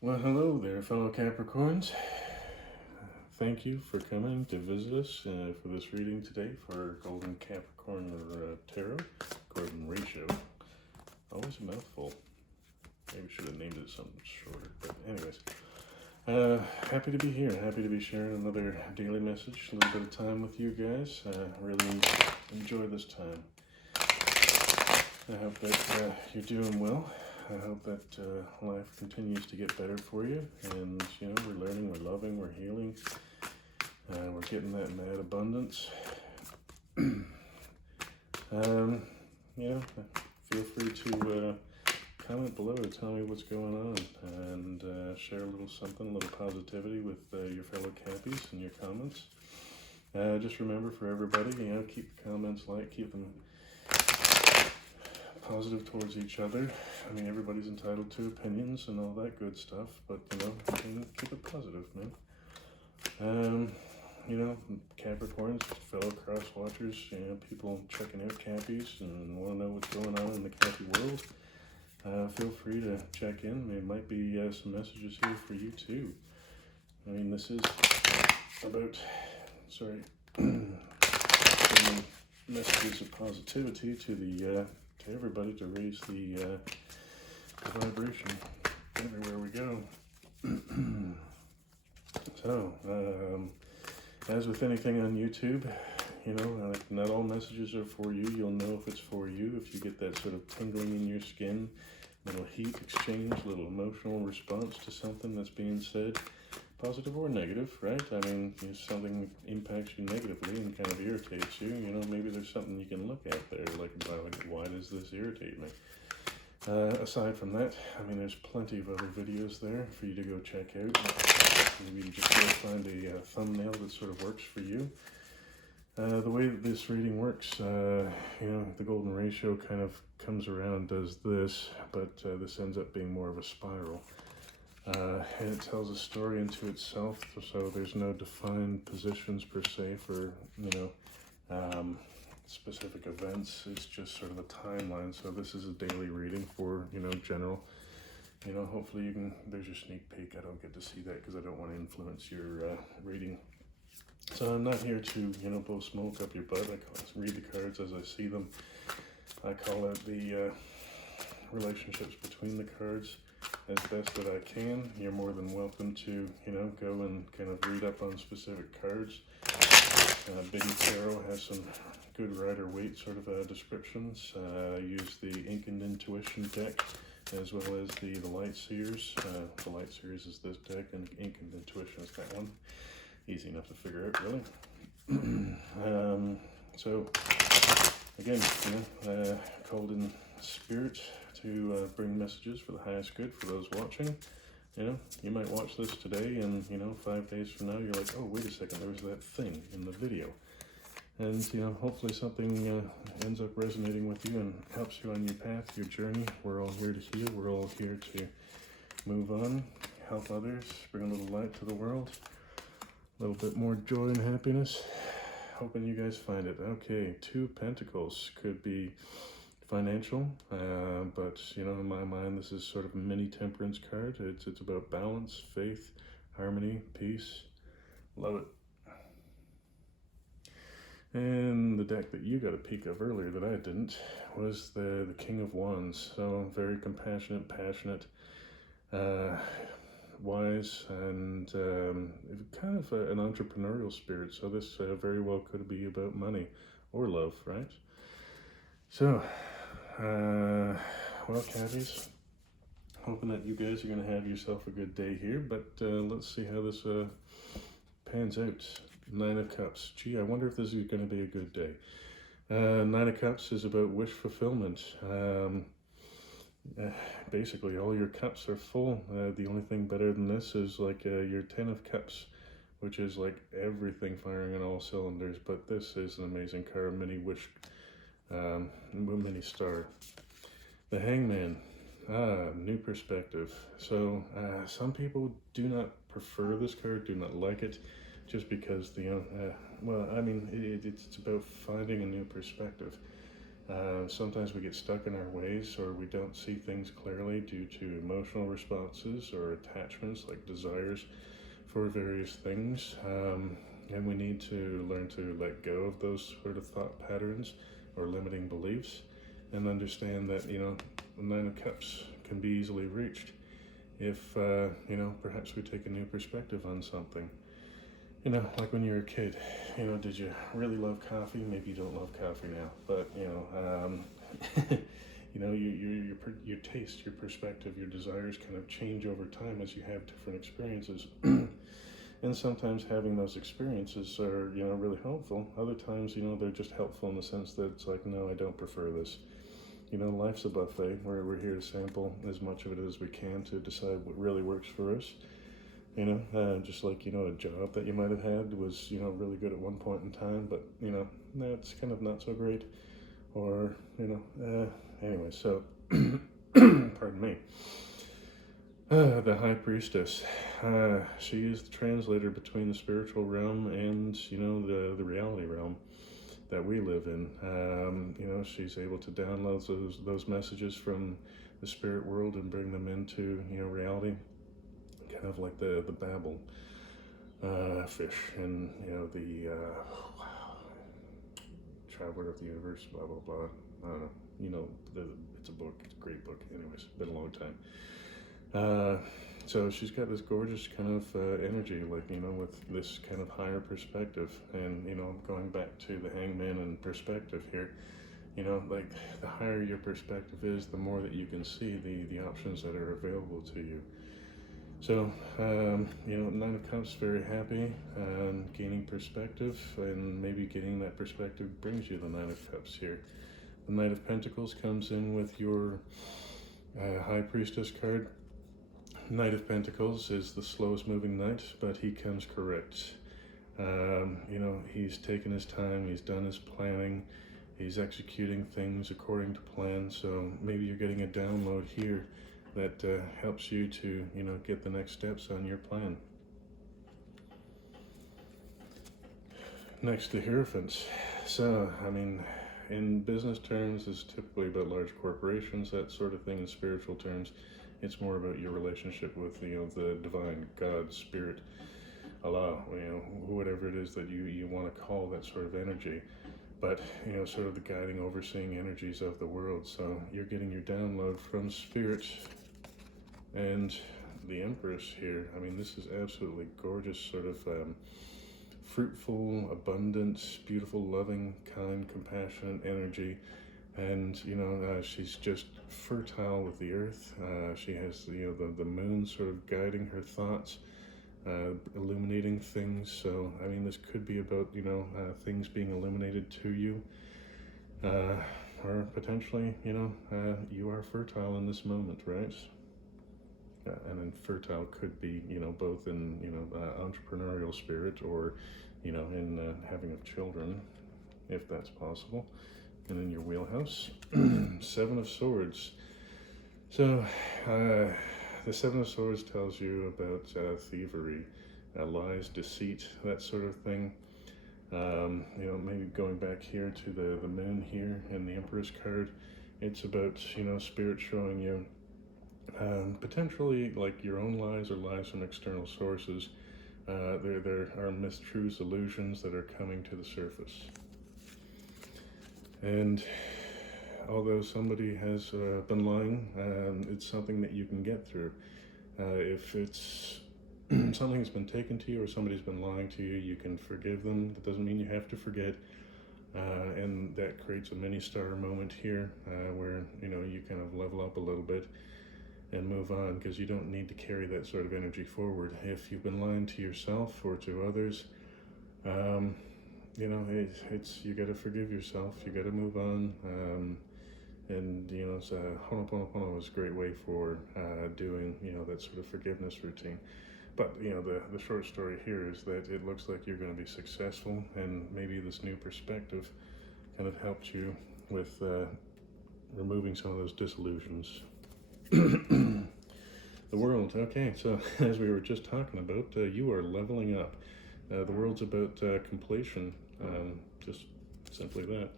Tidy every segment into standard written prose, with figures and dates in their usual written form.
Well, hello there, fellow Capricorns. Thank you for coming to visit us for this reading today for Golden Capricorn Tarot, Golden Ratio. Always a mouthful. Maybe should have named it something shorter, but anyways. Happy to be here. Happy to be sharing another daily message, a little bit of time with you guys. Really enjoy this time. I hope that you're doing well. I hope that life continues to get better for you, and we're learning, we're loving, we're healing, we're getting that mad abundance. Feel free to comment below to tell me what's going on, and share a little something, a little positivity with your fellow Cappies in your comments. Just remember, for everybody, keep the comments light, keep them positive towards each other. I mean, everybody's entitled to opinions and all that good stuff, but keep it positive, man. Capricorns, fellow cross watchers, people checking out Cappies and want to know what's going on in the Cappy world. Feel free to check in. There might be some messages here for you too. I mean, this is about, messages of positivity to the to everybody, to raise the vibration everywhere we go. So, as with anything on YouTube, not all messages are for you. You'll know if it's for you if you get that sort of tingling in your skin, little heat exchange, little emotional response to something that's being said, positive or negative, right? I mean, if something impacts you negatively and kind of irritates you, maybe there's something you can look at there, like, why does this irritate me? Aside from that, I mean, there's plenty of other videos there for you to go check out. Maybe you just go find a thumbnail that sort of works for you. The way that this reading works, the golden ratio kind of comes around, does this, but this ends up being more of a spiral. And it tells a story into itself, so there's no defined positions per se for, specific events. It's just sort of a timeline. So this is a daily reading for, general. Hopefully there's your sneak peek. I don't get to see that because I don't want to influence your reading. So I'm not here to, blow smoke up your butt. I read the cards as I see them. I call out the relationships between the cards as best that I can. You're more than welcome to, go and kind of read up on specific cards. Biggie Tarot has some good Rider-Waite sort of descriptions. I use the Ink and Intuition deck, as well as the Light Seers. The Light Seers is this deck, and Ink and Intuition is that one. Easy enough to figure out, really. So, again, called in spirit to bring messages for the highest good for those watching. You might watch this today, and 5 days from now you're like, oh, wait a second, there was that thing in the video. And hopefully something ends up resonating with you and helps you on your path, your journey. We're all here to heal. We're all here to move on, help others, bring a little light to the world, a little bit more joy and happiness. Hoping you guys find it. Okay, 2 of Pentacles could be financial, but in my mind this is sort of a mini temperance card. It's about balance, faith, harmony, peace. Love it. And the deck that you got a peek of earlier that I didn't was the King of Wands. So very compassionate, passionate, wise, and kind of an entrepreneurial spirit. So this very well could be about money or love, right? So, well, Cappies, hoping that you guys are going to have yourself a good day here, but let's see how this pans out. 9 of Cups. Gee, I wonder if this is going to be a good day. 9 of Cups is about wish fulfillment. Basically, all your cups are full. The only thing better than this is like your 10 of Cups, which is like everything firing on all cylinders. But this is an amazing card, mini wish, mini star. The Hangman. New perspective. So some people do not prefer this card, do not like it, just because it's about finding a new perspective. Sometimes we get stuck in our ways, or we don't see things clearly due to emotional responses or attachments, like desires for various things. And we need to learn to let go of those sort of thought patterns or limiting beliefs, and understand that, the Nine of Cups can be easily reached if, perhaps we take a new perspective on something. Like when you were a kid, did you really love coffee? Maybe you don't love coffee now, but, your taste, your perspective, your desires kind of change over time as you have different experiences. And sometimes having those experiences are, really helpful. Other times, they're just helpful in the sense that it's like, no, I don't prefer this. Life's a buffet where we're here to sample as much of it as we can to decide what really works for us. Just like, a job that you might have had was, really good at one point in time, but, that's kind of not so great. Or, anyway, so, pardon me. The High Priestess. She is the translator between the spiritual realm and, the reality realm that we live in. She's able to download those messages from the spirit world and bring them into, reality. Kind of like the Babel fish and, the Traveler of the Universe, blah, blah, blah. I don't know. It's a book. It's a great book. Anyways, it's been a long time. So she's got this gorgeous kind of energy, like, with this kind of higher perspective. And, going back to the Hangman and perspective here, like the higher your perspective is, the more that you can see the options that are available to you. So, Nine of Cups, very happy, gaining perspective, and maybe getting that perspective brings you the Nine of Cups here. The Knight of Pentacles comes in with your High Priestess card. Knight of Pentacles is the slowest moving knight, but he comes correct. He's taken his time, he's done his planning, he's executing things according to plan, so maybe you're getting a download here that helps you to, get the next steps on your plan. Next, the Hierophant. So, in business terms, it's typically about large corporations, that sort of thing. In spiritual terms, it's more about your relationship with, the divine, God, Spirit, Allah, whatever it is that you want to call that sort of energy. But, sort of the guiding, overseeing energies of the world. So you're getting your download from Spirit. And the Empress here, this is absolutely gorgeous, sort of fruitful, abundant, beautiful, loving, kind, compassionate energy. And, she's just fertile with the earth. She has, the moon sort of guiding her thoughts, illuminating things. So, this could be about, things being illuminated to you. Or potentially, you are fertile in this moment, right? And then fertile could be, both in, entrepreneurial spirit or, in having of children, if that's possible. And in your wheelhouse. Seven of Swords. So, the Seven of Swords tells you about thievery, lies, deceit, that sort of thing. Maybe going back here to the moon here and the Emperor's card, it's about, Spirit showing you potentially like your own lies or lies from external sources. There are mistruths, illusions that are coming to the surface. And although somebody has been lying, it's something that you can get through. If it's something that's been taken to you or somebody's been lying to you, you can forgive them. That doesn't mean you have to forget. And that creates a mini star moment here where, you kind of level up a little bit and move on, because you don't need to carry that sort of energy forward. If you've been lying to yourself or to others, you got to forgive yourself. You got to move on. And Ho'oponopono is a great way for doing, that sort of forgiveness routine. But, the short story here is that it looks like you're going to be successful, and maybe this new perspective kind of helps you with removing some of those disillusions. The World. Okay, so as we were just talking about, you are leveling up. The World's about completion, just simply that.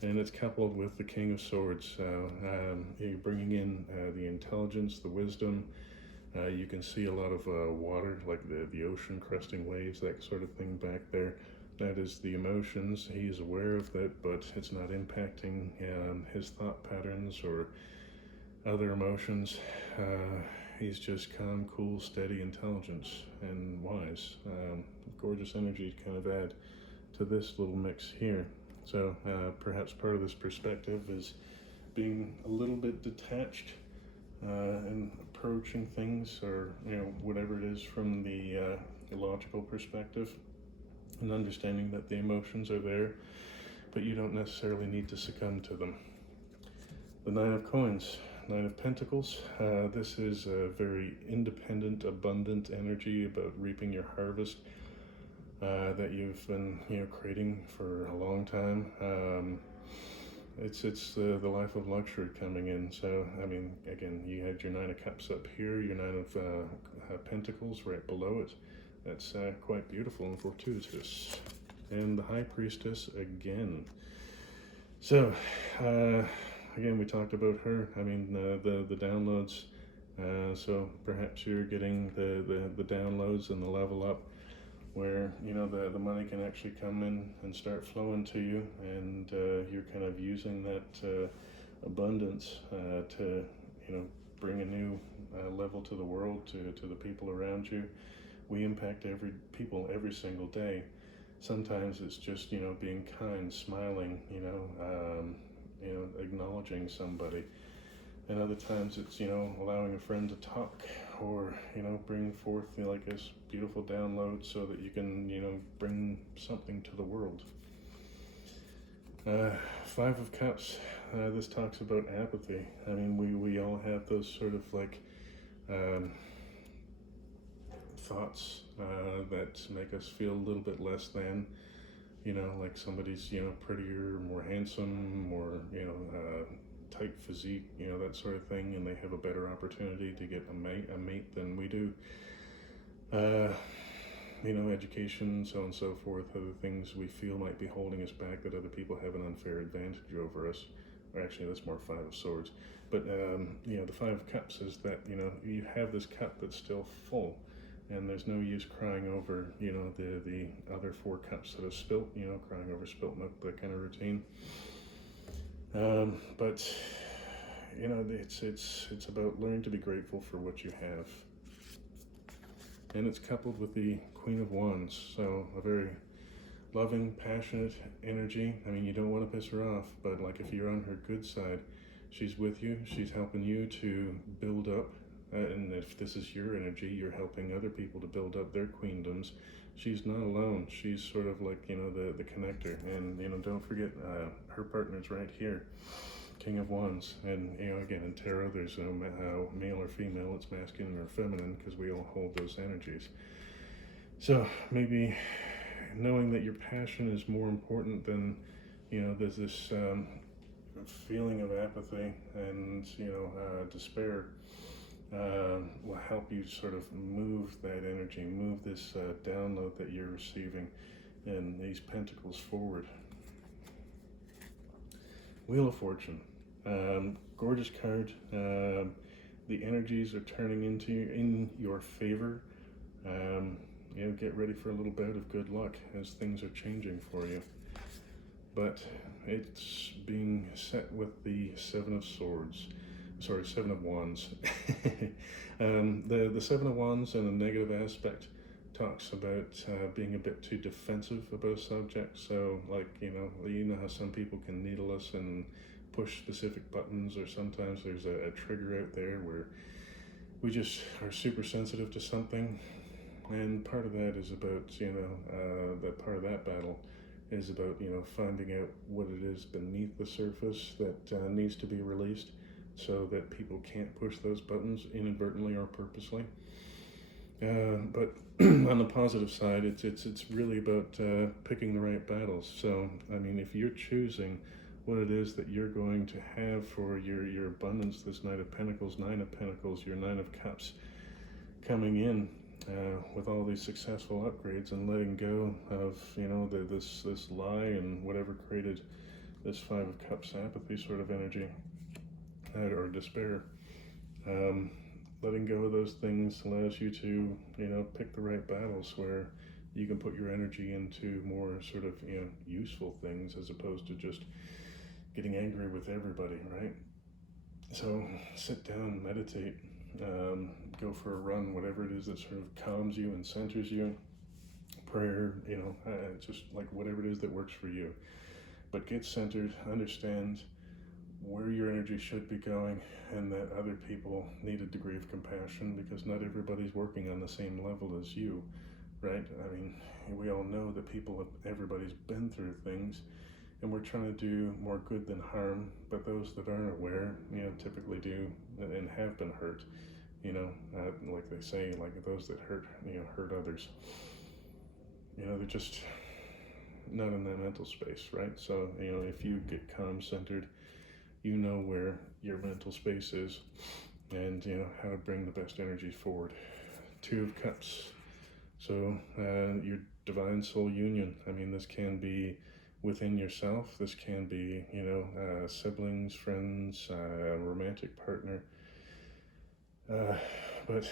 And it's coupled with the King of Swords. You're bringing in the intelligence, the wisdom. You can see a lot of water, like the ocean cresting waves, that sort of thing back there. That is the emotions. He is aware of that, but it's not impacting his thought patterns or other emotions. He's just calm, cool, steady, intelligent, and wise. Gorgeous energy to kind of add to this little mix here. So perhaps part of this perspective is being a little bit detached and approaching things, or whatever it is, from the logical perspective, and understanding that the emotions are there, but you don't necessarily need to succumb to them. The Nine of Coins, Nine of Pentacles. This is a very independent, abundant energy about reaping your harvest that you've been creating for a long time. It's the life of luxury coming in. So I mean, again, you had your Nine of Cups up here, your Nine of Pentacles right below it. That's quite beautiful and fortuitous. And the High Priestess again. So again, we talked about her. I mean, the downloads. So perhaps you're getting the downloads and the level up, where the money can actually come in and start flowing to you, and you're kind of using that abundance to bring a new level to the world, to the people around you. We impact people every single day. Sometimes it's just being kind, smiling, acknowledging somebody. And other times it's allowing a friend to talk, or bring forth like this beautiful download so that you can bring something to the world. Five of Cups. This talks about apathy. I mean, we all have those sort of like thoughts that make us feel a little bit less than, like somebody's prettier, more handsome, more tight physique, that sort of thing, and they have a better opportunity to get a mate than we do. Education, so on and so forth, other things we feel might be holding us back, that other people have an unfair advantage over us. Or actually, that's more Five of Swords. But the Five of Cups is that you have this cup that's still full, and there's no use crying over the other four cups that have spilt, crying over spilt milk, that kind of routine. But it's about learning to be grateful for what you have. And it's coupled with the Queen of Wands, so a very loving, passionate energy. I mean, you don't want to piss her off, but like if you're on her good side, she's with you, she's helping you to build up, and if this is your energy, you're helping other people to build up their queendoms. She's not alone. She's sort of like the connector. And don't forget her partner's right here, King of Wands. And again, in tarot there's no male or female, it's masculine or feminine, because we all hold those energies. So maybe knowing that your passion is more important than there's this feeling of apathy and despair, will help you sort of move that energy, move this download that you're receiving and these pentacles forward. Wheel of Fortune, gorgeous card. The energies are turning in your favor. Get ready for a little bout of good luck as things are changing for you. But it's being set with the Seven of Wands. The Seven of Wands in a negative aspect talks about being a bit too defensive about a subject. So like, how some people can needle us and push specific buttons, or sometimes there's a trigger out there where we just are super sensitive to something. And part of that is about, that part of that battle is about, finding out what it is beneath the surface that needs to be released, so that people can't push those buttons inadvertently or purposely. But on the positive side, it's really about picking the right battles. So, I mean, if you're choosing what it is that you're going to have for your abundance, this Nine of Pentacles, your Nine of Cups coming in, with all these successful upgrades, and letting go of this lie and whatever created this Five of Cups apathy sort of energy, or despair. Letting go of those things allows you to, pick the right battles where you can put your energy into more sort of, useful things as opposed to just getting angry with everybody, right? So sit down, meditate, go for a run, whatever it is that sort of calms you and centers you. Prayer, just like whatever it is that works for you. But get centered, understand where your energy should be going, and that other people need a degree of compassion because not everybody's working on the same level as you, right? I mean, we all know that everybody's been through things, and we're trying to do more good than harm, but those that aren't aware, typically do and have been hurt, like they say, like those that hurt others. They're just not in that mental space, right? So, if you get calm centered, you know where your mental space is and, how to bring the best energies forward. Two of Cups. So, your divine soul union. I mean, this can be within yourself. This can be, siblings, friends, romantic partner. But,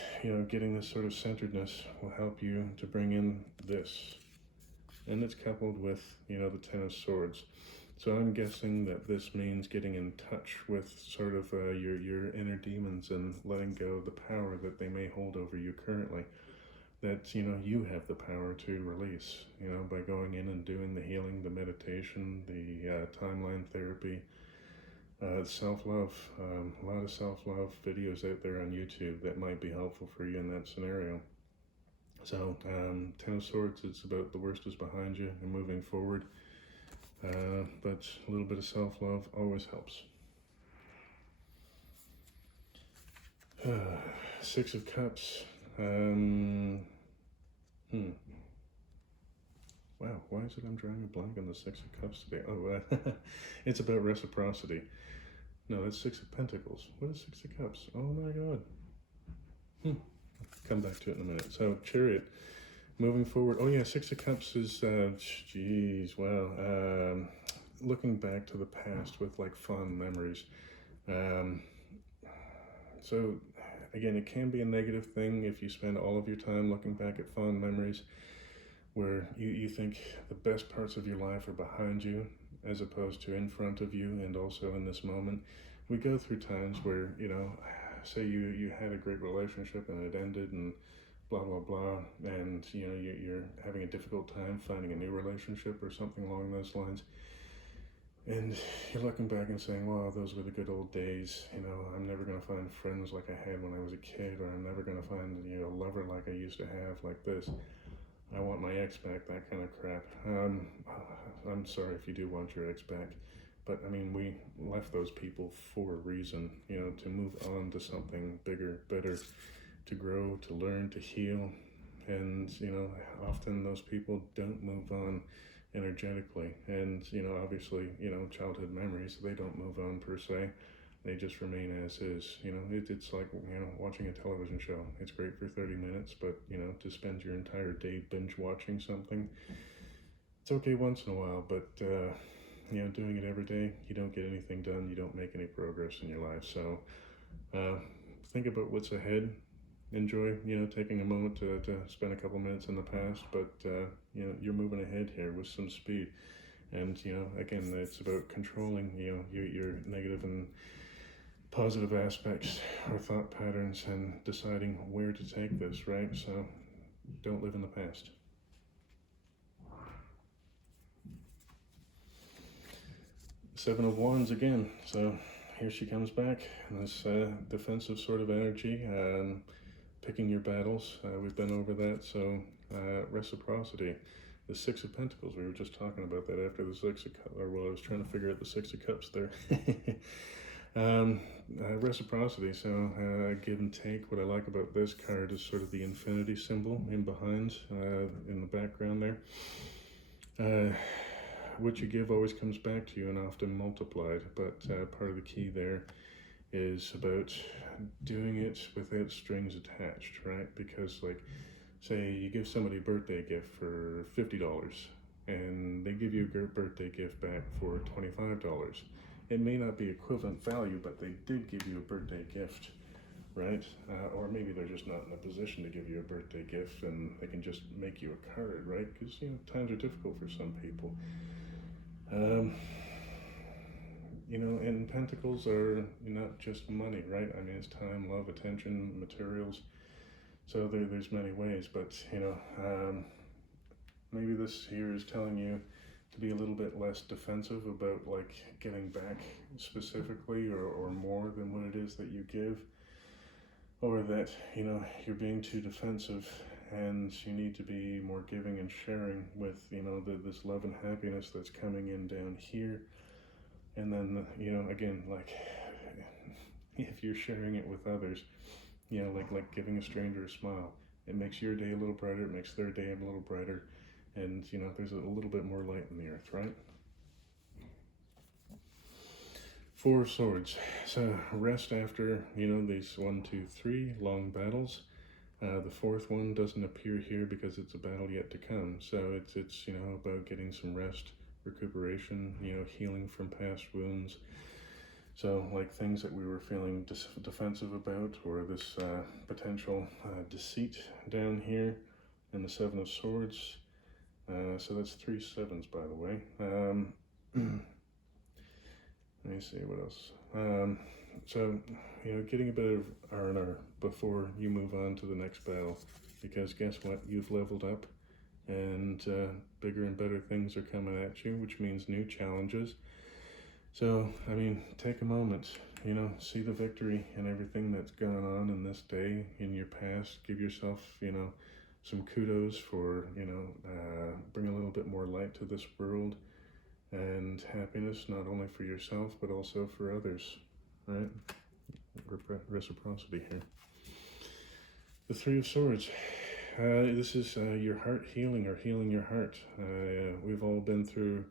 getting this sort of centeredness will help you to bring in this. And it's coupled with, the Ten of Swords. So I'm guessing that this means getting in touch with sort of your inner demons and letting go of the power that they may hold over you currently. That, you have the power to release, by going in and doing the healing, the meditation, the timeline therapy, self-love. A lot of self-love videos out there on YouTube that might be helpful for you in that scenario. So, Ten of Swords, it's about the worst is behind you and moving forward. But a little bit of self-love always helps. Six of Cups. Wow, why is it I'm drawing a blank on the Six of Cups today? Oh, it's about reciprocity. No, that's Six of Pentacles. What is Six of Cups? Oh my God. Come back to it in a minute. So, Chariot. Moving forward. Oh yeah, Six of Cups is, looking back to the past with like fond memories. So again, it can be a negative thing if you spend all of your time looking back at fond memories where you think the best parts of your life are behind you as opposed to in front of you and also in this moment. We go through times where, say you had a great relationship and it ended and blah, blah, blah, and, you're having a difficult time finding a new relationship or something along those lines. And you're looking back and saying, wow, those were the good old days. I'm never going to find friends like I had when I was a kid, or I'm never going to find, a lover like I used to have like this. I want my ex back, that kind of crap. I'm sorry if you do want your ex back, but I mean, we left those people for a reason, to move on to something bigger, better, to grow, to learn, to heal. And, often those people don't move on energetically. And, obviously, childhood memories, they don't move on per se. They just remain as is. It's like, watching a television show. It's great for 30 minutes, but, to spend your entire day binge watching something, it's okay once in a while, but, doing it every day, you don't get anything done, you don't make any progress in your life. So, think about what's ahead. Enjoy, taking a moment to spend a couple minutes in the past, but, you're moving ahead here with some speed. And, again, it's about controlling, your negative and positive aspects or thought patterns and deciding where to take this, right? So don't live in the past. Seven of Wands again. So here she comes back in this defensive sort of energy, picking your battles. We've been over that. So reciprocity. The Six of Pentacles, we were just talking about that after the Six of Cups, or well, I was trying to figure out the Six of Cups there. Reciprocity, so give and take. What I like about this card is sort of the infinity symbol in behind, in the background there. What you give always comes back to you and often multiplied, but part of the key there is about doing it without strings attached, right? Because, like, say you give somebody a birthday gift for $50, and they give you a birthday gift back for $25. It may not be equivalent value, but they did give you a birthday gift, right? Or maybe they're just not in a position to give you a birthday gift, and they can just make you a card, right? Because times are difficult for some people. And pentacles are not just money, right? I mean, it's time, love, attention, materials. So there's many ways, but maybe this here is telling you to be a little bit less defensive about like getting back specifically or more than what it is that you give, or that you're being too defensive and you need to be more giving and sharing with this love and happiness that's coming in down here. And then again, like if you're sharing it with others, like giving a stranger a smile, it makes your day a little brighter, it makes their day a little brighter, and there's a little bit more light in the earth, right? Four of Swords. So rest after these 1, 2, 3 long battles. The fourth one doesn't appear here because it's a battle yet to come. So it's about getting some rest, recuperation, healing from past wounds. So like things that we were feeling defensive about, or this potential deceit down here, and the Seven of Swords. So that's 3 sevens, by the way. Let me see what else. So getting a bit of R&R before you move on to the next battle, because guess what? You've leveled up, and bigger and better things are coming at you, which means new challenges. So, I mean, take a moment, see the victory and everything that's gone on in this day, in your past. Give yourself, some kudos for, bring a little bit more light to this world, and happiness, not only for yourself, but also for others, right? Reciprocity here. The Three of Swords. This is your heart healing, or healing your heart. We've all been through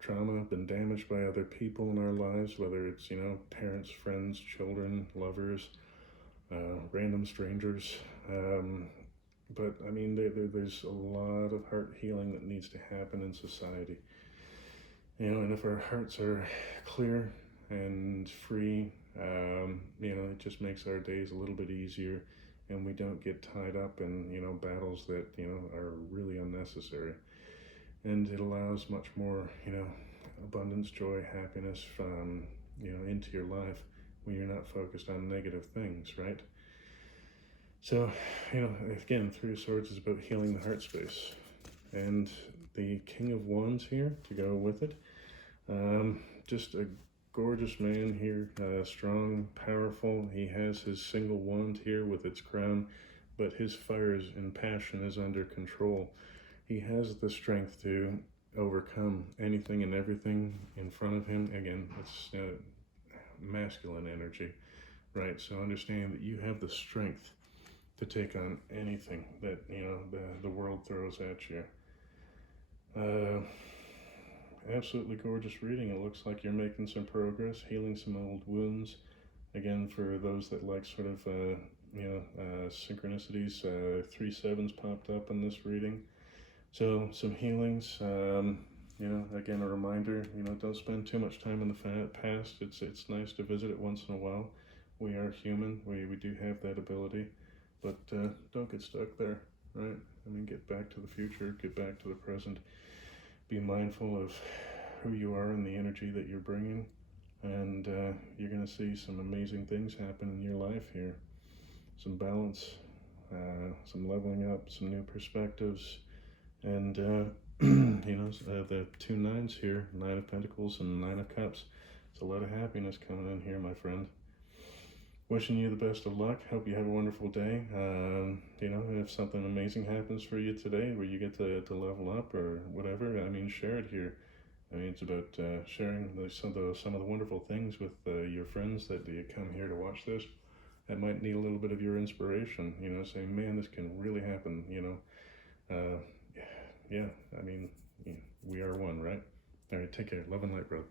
trauma, been damaged by other people in our lives, whether it's, parents, friends, children, lovers, random strangers. But I mean, there's a lot of heart healing that needs to happen in society. And if our hearts are clear and free, it just makes our days a little bit easier, and we don't get tied up in, battles that, are really unnecessary. And it allows much more, abundance, joy, happiness from, into your life when you're not focused on negative things, right? So, again, Three of Swords is about healing the heart space. And the King of Wands here to go with it. Just a gorgeous man here, strong, powerful. He has his single wand here with its crown, but his fire and passion is under control. He has the strength to overcome anything and everything in front of him. Again, it's masculine energy, right? So understand that you have the strength to take on anything that the world throws at you. Absolutely gorgeous reading. It looks like you're making some progress, healing some old wounds. Again, for those that like sort of synchronicities, 3 sevens popped up in this reading. So some healings, again, a reminder, don't spend too much time in the past. It's nice to visit it once in a while. We are human, we do have that ability, but don't get stuck there, right? I mean, get back to the future, get back to the present. Be mindful of who you are and the energy that you're bringing, and you're going to see some amazing things happen in your life here. Some balance, some leveling up, some new perspectives. And, the 2 9s here, 9 of Pentacles and 9 of Cups. It's a lot of happiness coming in here, my friend. Wishing you the best of luck. Hope you have a wonderful day. If something amazing happens for you today, where you get to level up or whatever, I mean, share it here. I mean, it's about sharing some of the wonderful things with your friends that you come here to watch this. That might need a little bit of your inspiration, saying, man, this can really happen, yeah, I mean, we are one, right? All right, take care. Love and light, brother.